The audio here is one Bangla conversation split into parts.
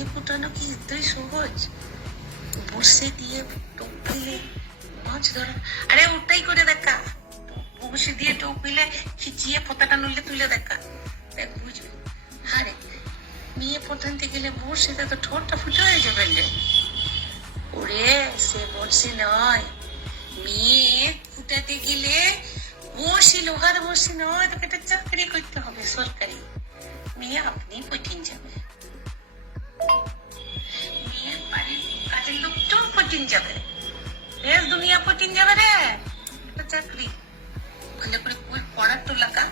মেয়ে ফোটানো কি এতই সহজ? বসে দিয়ে টোপ ফেলে মাছ ধরা, আরে ওটাই করে দেখা। বসে দিয়ে টোপ ফেলে খিচিয়ে ফোটাটা নইলে তুলে দেখা, দেখ বুঝবি। আরে মেয়ে ফোটানতে গেলে বসে তো ঠোঁটটা ফুটে হয়ে যাবে। ওরে সে বসে নয়, মেয়ে ফুটাতে গেলে বসি, লোহার বসি নয়, তোকে একটা চাকরি করতে হবে সরকারি। মেয়ে আপনি পটিন যাবে, মেয়ের বাড়ির কাজের লোকটাও পটিন যাবে, বেশ দুনিয়া পটিন যাবে রে। একটা চাকরি ভালো করে পড়ার তো লাগা,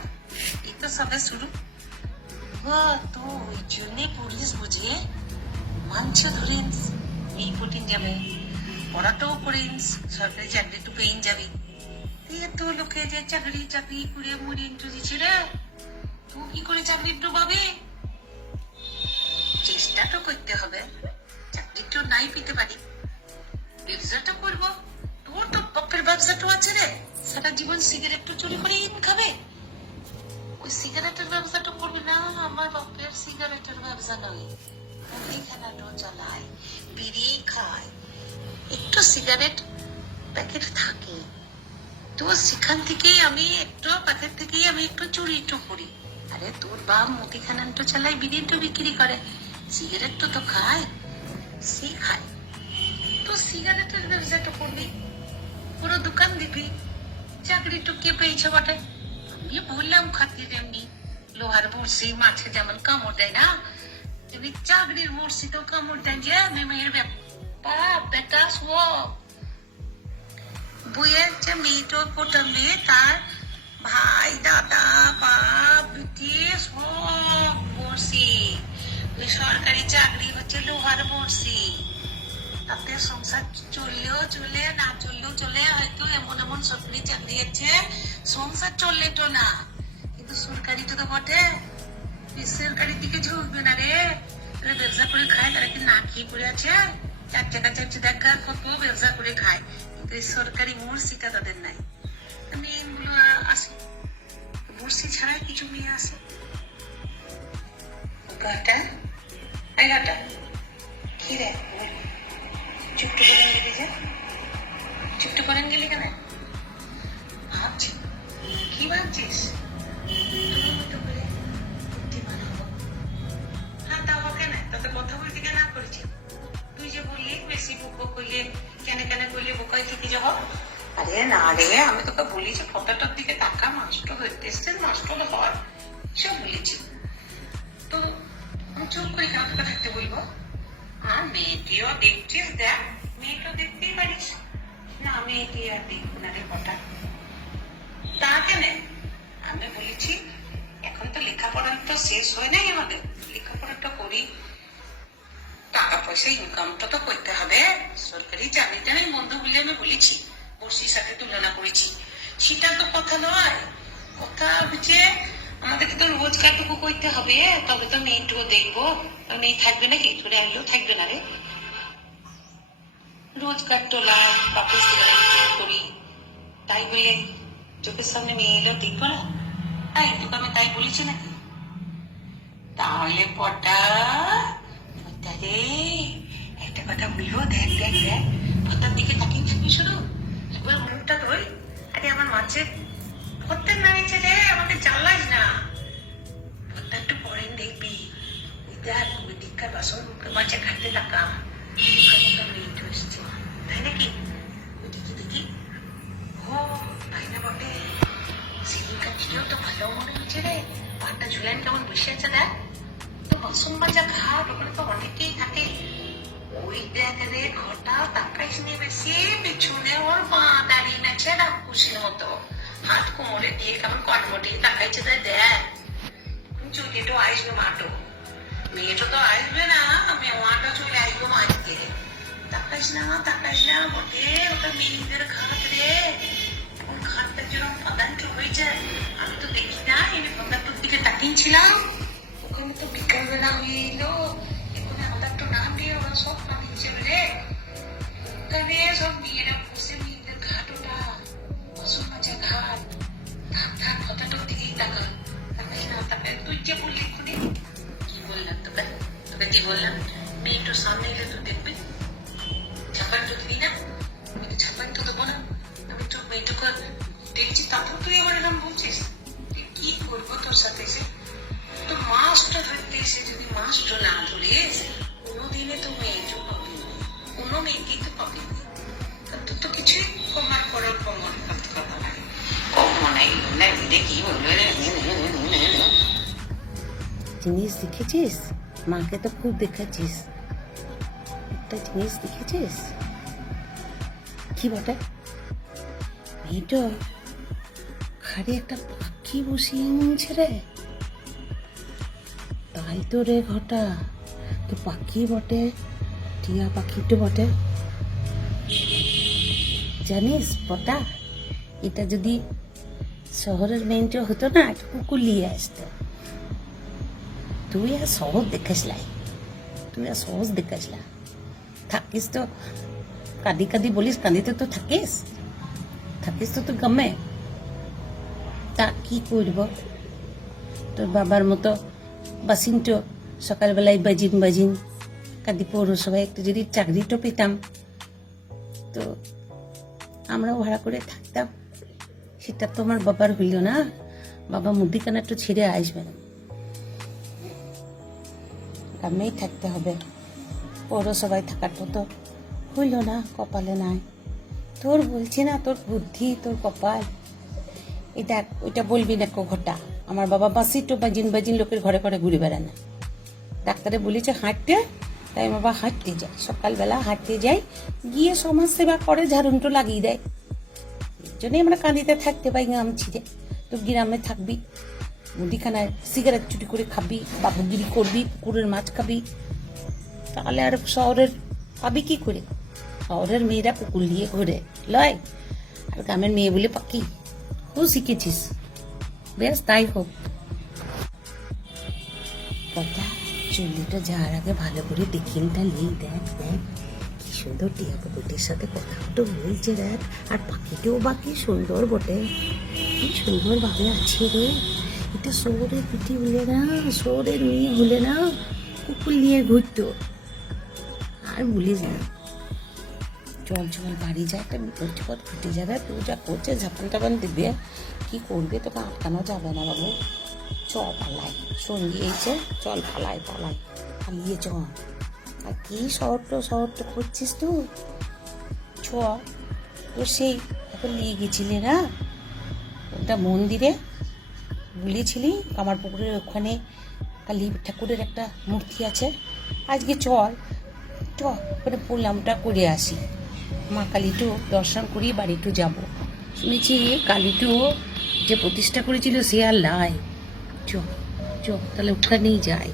এই তো সবে শুরু। তো ওই জন্যে পুলিশ বুঝে মানছে ধরেন মেয়ে পটিন যাবে, পড়াটাও করেন, সরকারি চাকরি তো পেয়ে যাবে। এত লোকে যে চাকরি চাকরি করে মরি দিচ্ছে রে, তুই কি করে চাকরি ডুবাবে? চেষ্টা তো করতে হবে, চাকরি তো নাই পেতে পারি, ব্যবসাটা করবো। তোর তো বাপের ব্যবসাটা আছে রে, সারা জীবন সিগারেট তো চুরি করে খাবে। ওই সিগারেটের ব্যবসাটা করবি না, আমার বাপের সিগারেটের ব্যবসা নয়, মুদিখানাটাও চালায়, বিড়ি খায়, একটু সিগারেট প্যাকেট থাকে, তো সেখান থেকেই আমি একটু প্যাকেট থেকেই আমি একটু চুরি একটু করি। আরে তোর বাপ মুদিখানা তো চালায়, বিড়ি তো বিক্রি করে, সিগারেট তো খায়, সে খায়, তো সিগারেটের ব্যবসাটা করবি, পুরো দোকান দিবি, চাকরি তো কে পেয়েছে বটে। আমি বললাম খাতির এমনি লোহার বড়শি মাছে যেমন কামড় দেয় না, তেমনি চাকরির বড়শি তো কামড় দেয় যে মেয়ের বাপ বেটা সব। বইয়ের যে মেয়েটা পটালে তার ভাই দাদা বাপ বিটি সব বড়শি, ওই সরকারি চাকরি হচ্ছে লোহার বড়শি, তাতে সংসার চললেও চলে না চললেও চলে। হয়তো এমন এমন সরকারি চাকরি আছে সংসার চললে তো না, কিন্তু সরকারিটা তো বটে, বেসরকারির দিকে ঝুঁকবে না রে। ব্যবসা করে খায়, তারা কি না খেয়ে পড়ে আছে? চার টাকা চারটে দেখা কত ব্যবসা করে খায়, কিন্তু এই সরকারি মুর্শিটা তাদের নাই। মেয়েগুলো আসে, মুর্শি ছাড়া কিছু মেয়ে আসে। কি রে চুপটু করেন গেলি যে, চুপটু করেন গেলি কেন? ভাবছি কি ভাবছিস? হ্যাঁ তা হোক না, তাতে কথা বলতে কেন করেছি? তুই যে বললি বেশি বুকো করলে কেন কেন করলে বোকাই থেকে যাব। আরে না রে, আমি তোকে বলি যে ফটোটার দিকে তাকা, মাস্টার হইতে এসছেন, মাস্টার হওয়ার সব বলেছি। তো আমি চুপ করে কেন তোকে থাকতে বলবো? আর মেয়েটিও দেখছিস, দেখ মেয়েটা দেখতেই পারিস না, মেয়েটি আর দেখবো না রে ফটা। তা কেন? আমি বলেছি এখন তো লেখাপড়া তো শেষ হয় নাই আমাদের, লেখাপড়াটা করি, টাকা পয়সা ইনকামটা তো করতে হবে। সরকারি চাকরিটা আমি বন্ধ বলে আমি বলেছি, বসির সাথে তুলনা করেছি, সেটা তো কথা নয়। কথা হচ্ছে আমাদেরকে তো রোজগারটুকু করতে হবে, তবে তো মেয়েটুকু দেখবো। মেয়ে থাকবে না কি করে আনলেও থাকবে না রে, রোজগার টোলাই বাপের সিগারেট করি, তাই বলে চোখের সামনে মেয়ে এলো দেখবো না? তাই তোকে আমি তাই বলেছি নাকি? তাহলে পটা রে একটা কথা বলবো, দেখ দেখ দেখ পটার দিকে তাকিয়ে থাকি শুধু, এবার মনটা ধরি। আরে আমার মাঝে পড়তে নামিয়েছে রে, আমাকে জ্বালাস না। পড়তে একটু পরেন দেখবি, দেখ ওই দীক্ষার বাসন মাঝে খাইতে থাকা, তাই নাকি? ওই দেখি দেখি, ও তাই না বটে, সিলিং কাঠিটাও তো ভালো মনে হচ্ছে রে, পাটা ঝুলেন কেমন বসে আছে দেখ। তো বাসন মাজা ঘাট ওখানে তো অনেকেই থাকে, ওই দেখ রে ঘরটা তাকাইস নিয়ে বেশি, পেছনে ওর মা দাঁড়িয়ে আছে রাক্ষসীর মতো, হাত কোমরে দিয়ে কেমন কটমটি তাকাইছে, তাই দেখ। চুটিটো আসবে মাটো, মেয়েটা তো আসবে না, মেয়েটা চলে আসবো মাঝকে। তাকাইস না বটে, ওটা মেয়েদের ঘাট রে, ওর ঘাটটা যেরকম পাদান্ত হয়ে যায়। আমি তো দেখি না, এনে পাদান্তর দিকে তাকিয়েছিলাম, ওখানে তো বিকালবেলা হয়ে এলো, এখানে আমাদের তো নাম দিয়ে ওরা সব পাঠিয়েছে রে, ওখানে সব মেয়েরা বসে মেয়েদের ঘাট, ওটা বাসন মাজা ঘাট। থাক থাক কথাটার দিকেই তাকা, তাকাই না তাকাই। তুই যে বললি কি বললাম তোকে, কি বললাম? একটু সামনে এলে তো দেখবি ঝাপান তো দিবি না। আমি তো ঝাপান তো দেবো না। আমি তোর মেয়েটুকু দেখছি, তারপর তুই এবার এরকম বলছিস। তুই কি করবো তোর সাথে এসে? তো মাছটা ধরতে এসে যদি মাছটা না ধরে কোনোদিনে তো মেয়েটা পাবি না, কোনো মেয়েকেই তো পাবি না। তোর তো কিছুই কমার করার কমন কথা নাই, কি বলবে। জিনিস দেখেছিস, মাকে তো খুব দেখেছিস, একটা জিনিস দেখেছিস কি বটে, মেয়েটা ঘাড়ে একটা পাখি বসিয়ে নিয়েছে রে। তাই তো রে ঘটা, তো পাখি বটে, টিয়া পাখি তো বটে। জানিস বটা, এটা যদি শহরের মেয়েটা হতো না, একটা কুকুর নিয়ে আসতো। তুই আর সহজ দেখাসলাই, তুই আর সহজ দেখাসলা। থাকিস তো কাঁদি কাঁদি বলিস, কাঁদিতে তো থাকিস, থাকিস তো তোর গামে। তা কি করব, তোর বাবার মতো বাসিনটো সকালবেলায় বাজিন বাজিন কাঁদি পৌরসভায় একটু যদি চাকরিটা পেতাম তো আমরাও ভাড়া করে থাকতাম। সেটা তো আমার বাবার হইল না, বাবা মুদিখানা একটু ছেড়ে আসবে না, গ্রামেই থাকতে হবে। পৌরসভায় থাকাটা তো হইল না, কপালে নাই। তোর বলছি না, তোর বুদ্ধি, তোর কপাল। এটা ওইটা বলবি না কো ঘটা, আমার বাবা বাসি তো বাজিন বাজিন লোকের ঘরে ঘরে ঘুরে বেড়ানো। ডাক্তারে বলেছে হাঁটতে, তাই আমার বাবা হাঁটতে যায়, সকালবেলা হাঁটতে যায়, গিয়ে সমাজ সেবা করে, ঝাড়ুনটো লাগিয়ে দেয়। এর জন্যই আমরা কাঁদিতে থাকতে পাই গ্রাম ছিঁড়ে। তো গ্রামে থাকবি, মুদিখানায় সিগারেট চুরি করে খাবি, বাবুগিরি করবি, পুকুরের মাছ খাবি, তাহলে আর শহরের পাবি কি করে? শহরের মেয়েরা কুকুর নিয়ে ঘুরে লয়, আর গ্রামের মেয়ে বলে পাখি। তুই শিখেছিস, বেশ তাই হোক। কথা চুল্লিটা যাওয়ার আগে ভালো করে দেখিনটা নেই, দেখ দেখ কি সুন্দর টিয়া পুকুরটির সাথে কথা তো বলছে দেখ। আর পাখিটাও বা কি সুন্দর বটে, কি সুন্দর ভাবে আছে রে। এটা শহরের পিঠি হলে না, শহরের মেয়ে হলে না কুকুর নিয়ে ঘুরতো। আর বলিস না, চল চল বাড়ি যা, একটা বিপদ টিপদ ঘটে যাবে। তুই যা করছে ঝাপান টাপান দিবে, কি করবে, তোকে আটকানো যাবে না বাবু। চ পালাই, সঙ্গী এইছে, চল পালাই পালাই, পালিয়ে চ। আর কি শহরটা করছিস তুই? চ, তো সেই এখন নিয়ে গেছিলি না ওটা মন্দিরে, বলেছিলি কামারপুকুরের ওখানে কালী ঠাকুরের একটা মূর্তি আছে। আজকে চল, চ ওখানে প্রণামটা করে আসি, মা কালীটু দর্শন করি, বাড়িটু যাব। শুনেছি কালীটু যে প্রতিষ্ঠা করেছিল সে আর নাই। চ চ তাহলে ওখানেই যাই।